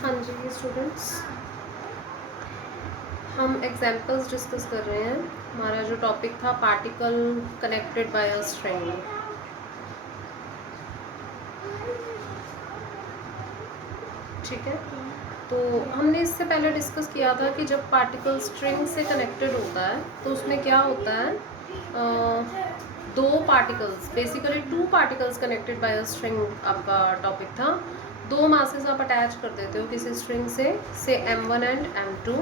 हाँ जी स्टूडेंट्स, हम examples discuss कर रहे हैं। हमारा जो टॉपिक था particle connected by a string. ठीक है, तो हमने इससे पहले डिस्कस किया था कि जब पार्टिकल स्ट्रिंग से कनेक्टेड होता है तो उसमें क्या होता है, दो particles, basically two particles connected by a string आपका टॉपिक था। दो मासेस आप अटैच कर देते हो किसी स्ट्रिंग से M1 एंड M2,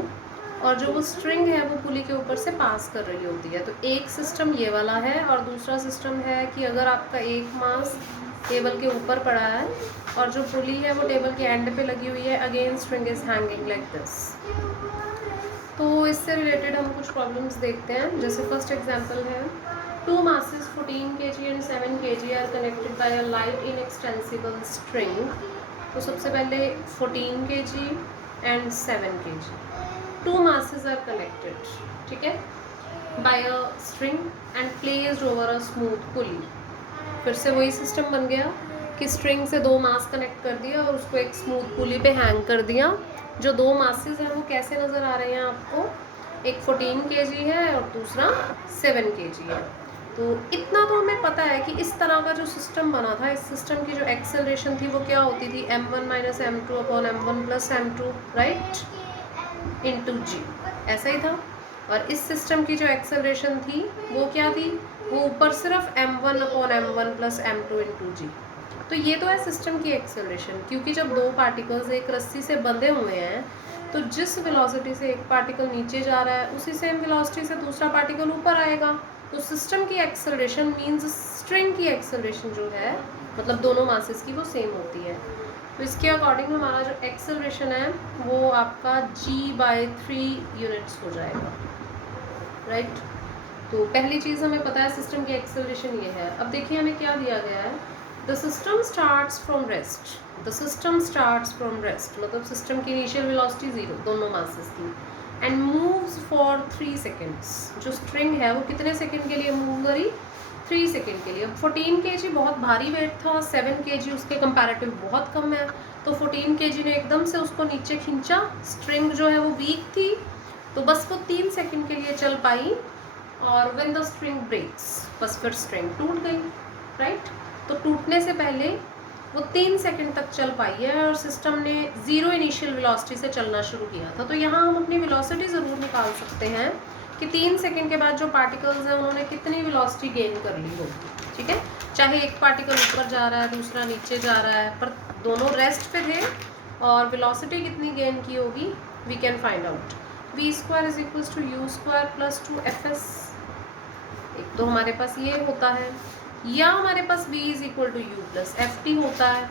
और जो वो स्ट्रिंग है वो पुली के ऊपर से पास कर रही होती है। तो एक सिस्टम ये वाला है और दूसरा सिस्टम है कि अगर आपका एक मास टेबल के ऊपर पड़ा है और जो पुली है वो टेबल के एंड पे लगी हुई है, again string is hanging like this. तो इससे रिलेटेड हम कुछ प्रॉब्लम्स देखते हैं। जैसे फर्स्ट एग्जांपल है, two masses 14 kg and 7 kg are connected by a light inextensible string. तो सबसे पहले 14 kg and 7 kg, two masses are connected, ठीक है, by a string and placed over a smooth pulley. फिर से वही सिस्टम बन गया कि स्ट्रिंग से दो मास कनेक्ट कर दिया और उसको एक स्मूथ पुली पे हैंग कर दिया। जो दो मासेस हैं वो कैसे नज़र आ रहे हैं आपको, एक 14 kg है और दूसरा 7 kg है। तो इतना तो हमें पता है कि इस तरह का जो सिस्टम बना था, इस सिस्टम की जो एक्सेलरेशन थी वो क्या होती थी, m1 minus M2 upon M1 plus M2, right, into g, ऐसा ही था। और इस सिस्टम की जो एक्सेलरेशन थी वो क्या थी, वो ऊपर सिर्फ m1 upon M1 plus M2 into जी। तो ये तो है सिस्टम की एक्सेलरेशन, क्योंकि जब दो पार्टिकल्स एक रस्सी से बंधे हुए हैं तो जिस वेलोसिटी से एक पार्टिकल नीचे जा रहा है उसी सेम वेलोसिटी से दूसरा पार्टिकल ऊपर आएगा। तो सिस्टम की एक्सेलरेशन मींस स्ट्रिंग की एक्सेलरेशन जो है, मतलब दोनों मासेस की, वो सेम होती है। तो इसके अकॉर्डिंग हमारा जो एक्सेलरेशन है वो आपका g/3 यूनिट्स हो जाएगा, राइट। तो पहली चीज़ हमें पता है सिस्टम की एक्सेलरेशन ये है। अब देखिए हमें क्या दिया गया है, the system starts from rest, the system starts from rest मतलब सिस्टम की इनिशियल वेलोसिटी 0 दोनों मासेस की, एंड मूव्स फॉर 3 सेकेंड्स। जो स्ट्रिंग है वो कितने सेकेंड के लिए मूव करी, 3 सेकेंड के लिए। अब 14 kg बहुत भारी वेट था, 7 kg उसके कंपैरेटिव बहुत कम है, तो 14 kg ने एकदम से उसको नीचे खींचा। स्ट्रिंग जो है वो वीक थी, तो बस वो 3 सेकेंड के लिए चल पाई, और व्हेन द स्ट्रिंग ब्रेक्स, बस फिर स्ट्रिंग टूट गई, राइट। तो टूटने से पहले वो 3 सेकेंड तक चल पाई है और सिस्टम ने 0 इनिशियल वेलोसिटी से चलना शुरू किया था। तो यहाँ हम अपनी वेलोसिटी ज़रूर निकाल सकते हैं कि 3 सेकेंड के बाद जो पार्टिकल्स हैं उन्होंने कितनी वेलोसिटी गेन कर ली होगी, ठीक है। चाहे एक पार्टिकल ऊपर जा रहा है दूसरा नीचे जा रहा है, पर दोनों रेस्ट पे थे, और वेलोसिटी कितनी गेन की होगी we can find out. v² is equals to u² plus 2fs। एक तो हमारे पास ये होता है, या हमारे पास v is equal to u plus f t होता है।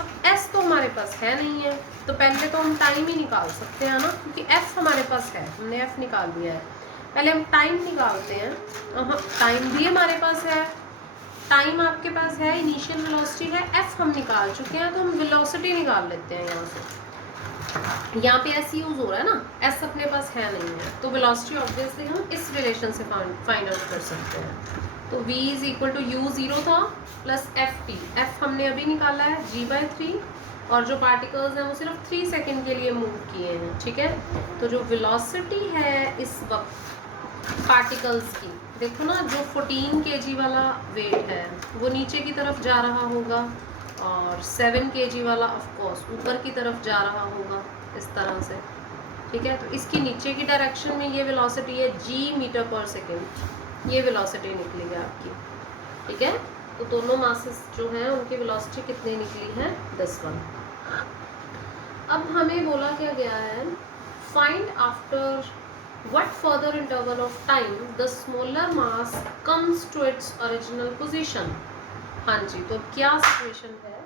अब s तो हमारे पास है नहीं है, तो पहले तो हम टाइम ही निकाल सकते हैं ना, क्योंकि f हमारे पास है, हमने f निकाल दिया है। पहले हम टाइम निकालते हैं। टाइम भी हमारे पास है, टाइम आपके पास है, इनिशियल वेलोसिटी है, f हम निकाल चुके हैं, तो हम वेलोसिटी निकाल लेते हैं यहाँ से। यहाँ पे s यूज हो रहा है ना, s अपने पास है नहीं है, तो वेलोसिटी ऑब्वियसली हम इस रिलेशन से फाइंड आउट कर सकते हैं। तो v is equal to u 0 था प्लस एफ टी, एफ हमने अभी निकाला है g/3, और जो पार्टिकल्स हैं वो सिर्फ 3 सेकेंड के लिए मूव किए हैं, ठीक है। तो जो वेलोसिटी है इस वक्त पार्टिकल्स की, देखो ना, जो 14 kg वाला वेट है वो नीचे की तरफ जा रहा होगा, और 7 kg वाला ऑफ कोर्स ऊपर की तरफ जा रहा होगा इस तरह से, ठीक है। तो इसकी नीचे की डायरेक्शन में ये वेलोसिटी है g मीटर पर सेकेंड, ये वेलोसिटी निकली है आपकी, ठीक है। तो दोनों मासेस जो हैं उनकी वेलोसिटी कितनी निकली है, 10 1। अब हमें बोला क्या गया है, find after what further interval of time the smaller mass comes to its original position। हाँ जी, तो क्या सिचुएशन है,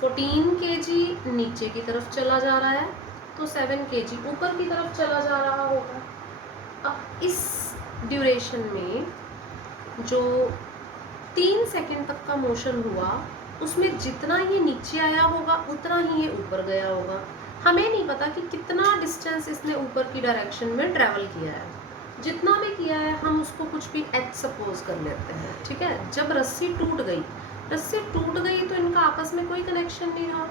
14 kg नीचे की तरफ चला जा रहा है, तो 7 kg ऊपर की तरफ चला जा रहा होगा। अब इस ड्यूरेशन में जो 3 सेकेंड तक का मोशन हुआ, उसमें जितना ये नीचे आया होगा उतना ही ये ऊपर गया होगा। हमें नहीं पता कि कितना डिस्टेंस इसने ऊपर की डायरेक्शन में ट्रैवल किया है, जितना भी किया है हम उसको कुछ भी h सपोज कर लेते हैं, ठीक है। जब रस्सी टूट गई तो इनका आपस में कोई कनेक्शन नहीं रहा।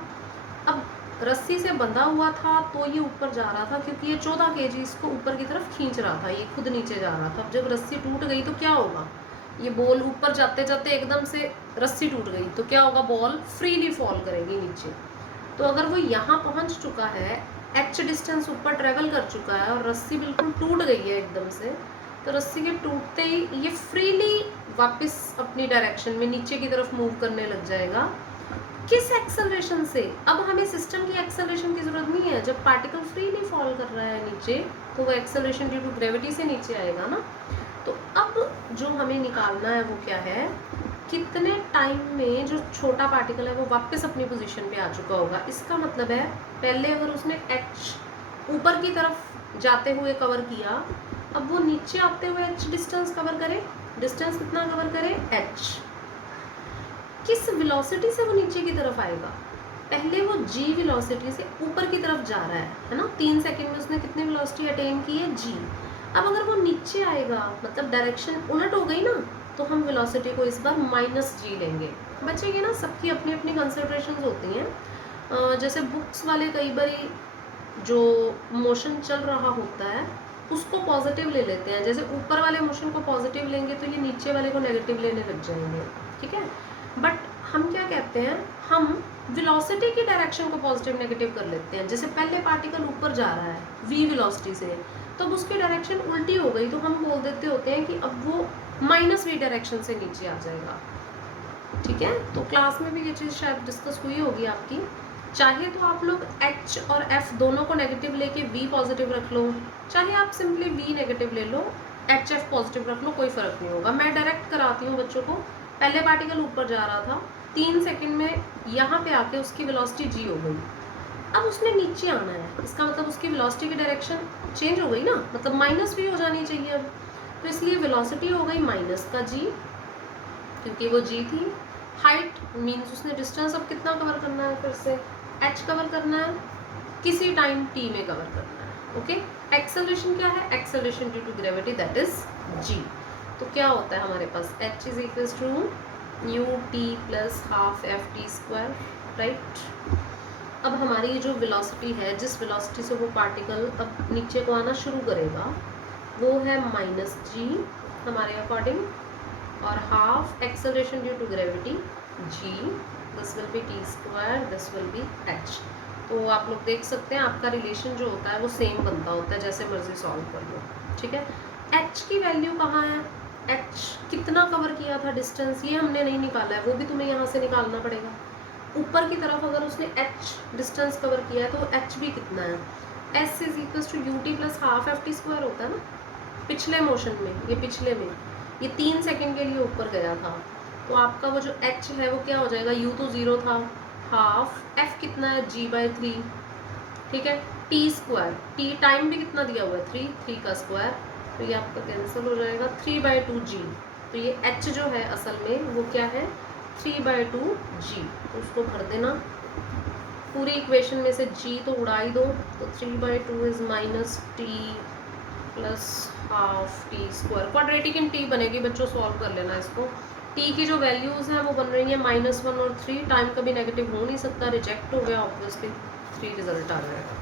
अब रस्सी से बंधा हुआ था तो ये ऊपर जा रहा था, क्योंकि ये 14 kg इसको ऊपर की तरफ खींच रहा था, ये खुद नीचे जा रहा था। अब जब रस्सी टूट गई तो क्या होगा, ये बॉल ऊपर जाते जाते एकदम से रस्सी टूट गई तो क्या होगा, बॉल फ्रीली फॉल करेगी नीचे। तो अगर वो यहाँ पहुँच चुका है, h डिस्टेंस ऊपर ट्रेवल कर चुका है और रस्सी बिल्कुल टूट गई है एकदम से, तो रस्सी के टूटते ही ये फ्रीली वापस अपनी डायरेक्शन में नीचे की तरफ मूव करने लग जाएगा। किस एक्सेलरेशन से? अब हमें सिस्टम की एक्सेलरेशन की जरूरत नहीं है। जब पार्टिकल फ्रीली फॉल कर रहा है नीचे तो वो एक्सेलरेशन ड्यू टू ग्रेविटी से नीचे आएगा ना। तो अब जो हमें निकालना है वो क्या है, कितने टाइम में जो छोटा पार्टिकल है वो वापस अपनी पोजीशन पे आ चुका होगा। इसका मतलब है पहले अगर उसने h ऊपर की तरफ जाते हुए कवर किया, अब वो नीचे आते हुए h डिस्टेंस कवर करे। डिस्टेंस कितना कवर करे, h। किस वेलोसिटी से वो नीचे की तरफ आएगा, पहले वो g वेलोसिटी से ऊपर की तरफ जा रहा है ना। 3 सेकंड में उसने कितनी वेलोसिटी अटेन की है, g। अब अगर वो नीचे आएगा मतलब डायरेक्शन उलट हो गई ना, तो हम वेलोसिटी को इस बार -g लेंगे। बचेगी ना, सबकी अपनी अपनी कंसिडरेशंस होती हैं। जैसे बुक्स वाले कई बार जो मोशन चल रहा होता है उसको पॉजिटिव ले लेते हैं, जैसे ऊपर वाले मोशन को पॉजिटिव लेंगे तो ये नीचे वाले को नेगेटिव लेने लग जाएंगे, ठीक है। बट हम क्या कहते हैं, हम वेलोसिटी की डायरेक्शन को पॉजिटिव नेगेटिव कर लेते हैं। जैसे पहले पार्टिकल ऊपर जा रहा है v वेलोसिटी से, तो अब उसकी डायरेक्शन उल्टी हो गई तो हम बोल देते होते हैं कि अब वो -v डायरेक्शन से नीचे आ जाएगा, ठीक है। तो क्लास में भी ये चीज़ शायद डिस्कस हुई होगी आपकी। चाहे तो आप लोग h और f दोनों को नेगेटिव लेके v पॉजिटिव रख लो, चाहे आप सिंपली v नेगेटिव ले लो, h f पॉजिटिव रख लो, कोई फ़र्क नहीं होगा। मैं डायरेक्ट कराती हूँ बच्चों को। पहले पार्टिकल ऊपर जा रहा था, 3 सेकंड में यहाँ पे आके उसकी वेलोसिटी g हो गई। अब उसने नीचे आना है, इसका मतलब उसकी वेलोसिटी की डायरेक्शन चेंज हो गई ना, मतलब -v हो जानी चाहिए अब। तो इसलिए वेलोसिटी हो गई -g, क्योंकि वो g थी। हाइट मीन्स उसने डिस्टेंस अब कितना कवर करना है, फिर से h कवर करना है, किसी टाइम t में कवर करना है, ओके। एक्सेलरेशन क्या है, acceleration due to gravity, that is g। तो क्या होता है हमारे पास, h is equals to ut plus half ft², right. अब हमारी जो वेलोसिटी है, जिस वेलोसिटी से वो पार्टिकल अब नीचे को आना शुरू करेगा, वो है -g हमारे अकॉर्डिंग, और half acceleration due to gravity g, this will be t², this will be h। तो आप लोग देख सकते हैं आपका रिलेशन जो होता है वो सेम बनता होता है, जैसे मर्जी सॉल्व कर लो, ठीक है। h की वैल्यू कहाँ है, h कितना कवर किया था डिस्टेंस, ये हमने नहीं निकाला है, वो भी तुम्हें यहाँ से निकालना पड़ेगा। ऊपर की तरफ अगर उसने h डिस्टेंस कवर किया है तो h भी कितना है, s is equals to ut plus half ft² होता है ना। पिछले मोशन में, ये पिछले में ये 3 सेकंड के लिए ऊपर गया था, तो आपका वो जो h है वो क्या हो जाएगा, u तो 0 था, हाफ f कितना है g/3, ठीक है। t² t टाइम भी कितना दिया हुआ है 3 का स्क्वायर, तो ये आपका कैंसिल हो जाएगा, 3/2g। तो ये h जो है असल में वो क्या है, 3/2g। तो उसको भर देना, पूरी इक्वेशन में से g तो उड़ा ही दो, तो 3/2 is -t plus half t²। Quadratic in t बनेगी बच्चों, सॉल्व कर लेना इसको। t की जो वैल्यूज़ हैं वो बन रही हैं -1 और 3, टाइम कभी नेगेटिव हो नहीं सकता, रिजेक्ट हो गया ऑब्वियसली, 3 रिजल्ट आ जाएगा।